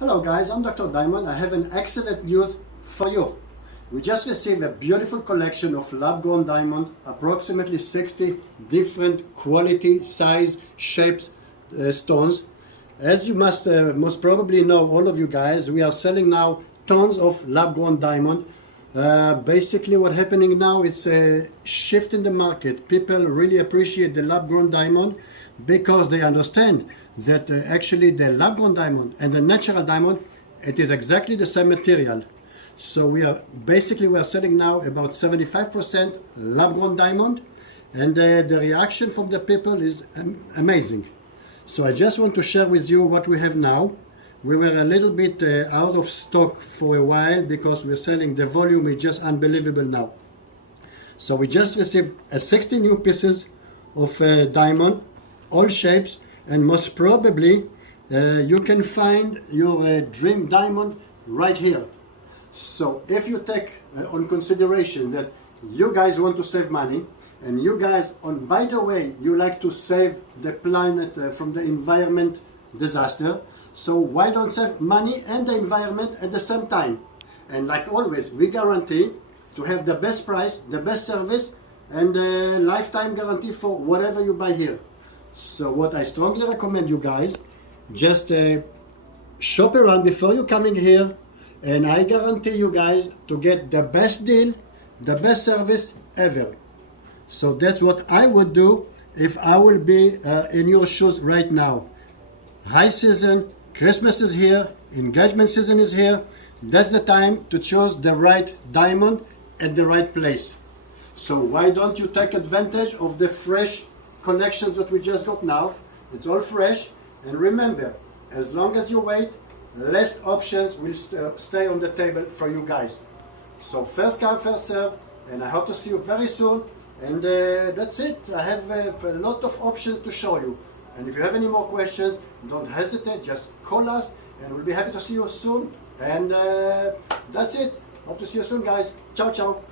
Hello guys, I'm Dr. Diamond. I have an excellent news for you. We just received a beautiful collection of lab-grown diamond, approximately 60 different quality, size, shapes, stones. As you must most probably know, all of you guys, we are selling now tons of lab-grown diamond. Basically what's happening now, it's a shift in the market. People really appreciate the lab-grown diamond because they understand that actually the lab-grown diamond and the natural diamond, it is exactly the same material. So we are selling now about 75% lab-grown diamond, and the reaction from the people is amazing. So I just want to share with you what we have now. We were a little bit out of stock for a while because we're selling, the volume is just unbelievable now. So we just received 60 new pieces of diamond, all shapes, and most probably you can find your dream diamond right here. So if you take on consideration that you guys want to save money, and you guys, by the way, you like to save the planet from the environment disaster, so why don't save money and the environment at the same time? And like always, we guarantee to have the best price, the best service, and a lifetime guarantee for whatever you buy here. So what I strongly recommend you guys, just shop around before you coming here, and I guarantee you guys to get the best deal, the best service ever. So that's what I would do if I will be in your shoes right now. High season, Christmas is here, engagement season is here. That's the time to choose the right diamond at the right place. So why don't you take advantage of the fresh collections that we just got now? It's all fresh, and remember, as long as you wait, less options will stay on the table for you guys. So first come, first serve, and I hope to see you very soon. And that's it. I have a lot of options to show you. And if you have any more questions, don't hesitate, just call us, and we'll be happy to see you soon. And that's it. Hope to see you soon, guys. Ciao, ciao.